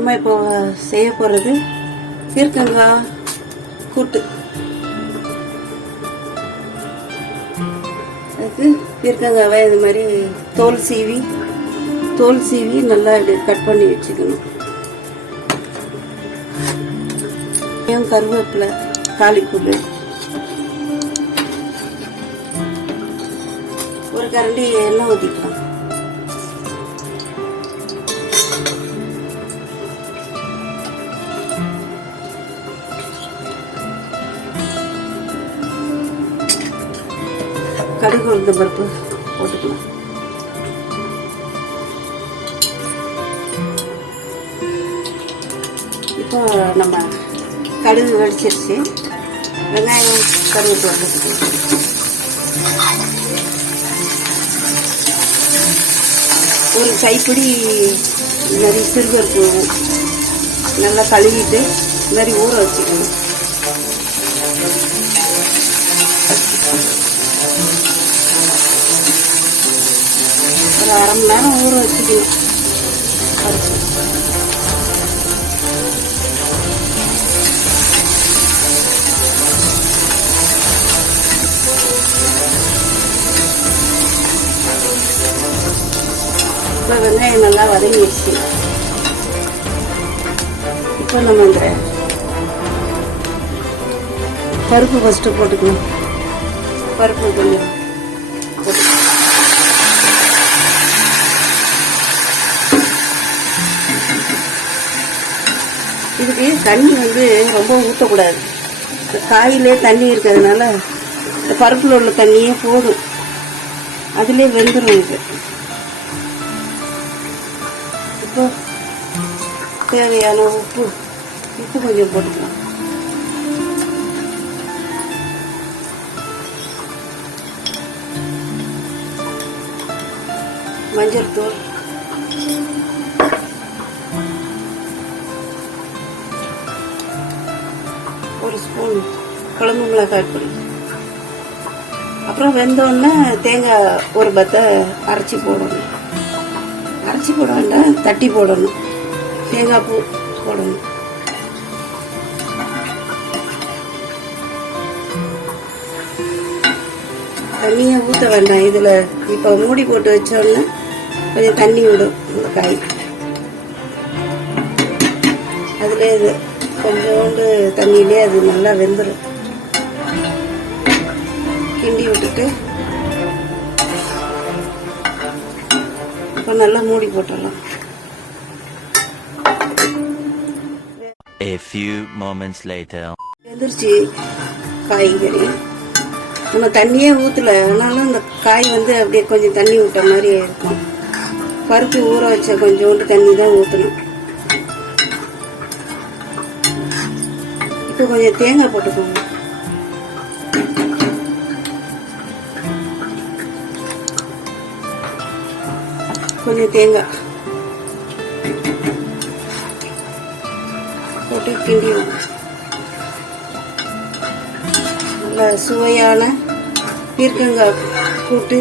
நம்ம இப்போ செய்ய போகிறது பீர்க்கங்காய் கூட்டு. அதுக்கு பீர்க்கங்காவை இது மாதிரி தோல் சீவி நல்லா இப்படி கட் பண்ணி வச்சுக்கணும். கருவேப்பிலை, தாளிப்புள், ஒரு கரண்டி எண்ணெய் ஊற்றிக்கலாம். கடுகு உளுந்த பருப்பு போட்டுக்கலாம். இப்போ நம்ம கடுகு வெடிச்சிருச்சு. வெங்காயம் கருவேப்பிலை போட்டுக்கலாம். ஒரு கைப்பிடி இந்த மாதிரி சிறுபருப்பு நல்லா கழுவிட்டு இந்த மாதிரி ஊற வச்சுக்கணும். ஒரு அரை மணி நேரம் ஊற வச்சுக்கணும். இப்போ வெங்காயம் நல்லா வதங்கிடுச்சு. இப்போ நம்ம இந்த பருப்பு ஃபஸ்ட்டு போட்டுக்கணும். பருப்பு கொஞ்சம் இதுக்கு தண்ணி ரொம்ப ஊற்றக்கூடாது. காயிலே தண்ணி இருக்கிறதுனால இந்த பருப்பில் உள்ள தண்ணியே போதும், அதிலே வெந்துடும். இது இப்போ தேவையான உப்பு கொஞ்சம் போட்டுக்கலாம். மஞ்சள் தூள், ஒரு ஸ்பூன் குழம்பு மிளகாய் பொடி. அப்புறம் வெந்தோடனே தேங்காய் ஒரு பத்தை அரைச்சி போடணும். அரைச்சி போட வேண்டாம், தட்டி போடணும். தேங்காய் பூ போடணும். தண்ணியை ஊற்ற வேண்டாம். இதில் இப்போ மூடி போட்டு வச்சோடனே கொஞ்சம் தண்ணி விடும் இந்த காய். அதில் இது கொஞ்சோண்டு தண்ணியிலே அது நல்லா வெந்துடும். கிண்டி விட்டுட்டு இப்போ நல்லா மூடி போட்டுடலாம். A few moments later. வெந்துருச்சு காய்கறி. நம்ம தண்ணியே ஊற்றல, ஆனாலும் இந்த காய் அப்படியே கொஞ்சம் தண்ணி விட்ட மாதிரி இருக்கும். பருப்பு ஊற வச்ச கொஞ்சோண்டு தண்ணி தான் ஊற்றணும். இப்போ கொஞ்சம் தேங்காய் போட்டுக்கோங்க. கொஞ்சம் தேங்காய் போட்டு கிண்டி நல்லா சுவையான பீர்க்கங்காய் கூட்டு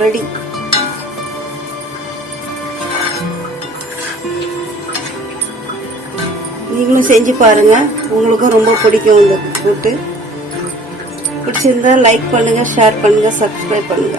ரெடி. நீங்களும் செஞ்சு பாருங்க, உங்களுக்கும் ரொம்ப பிடிக்கும் இந்த கூட்டு. பிடிச்சிருந்தா லைக் பண்ணுங்க, ஷேர் பண்ணுங்க, சப்ஸ்கிரைப் பண்ணுங்க.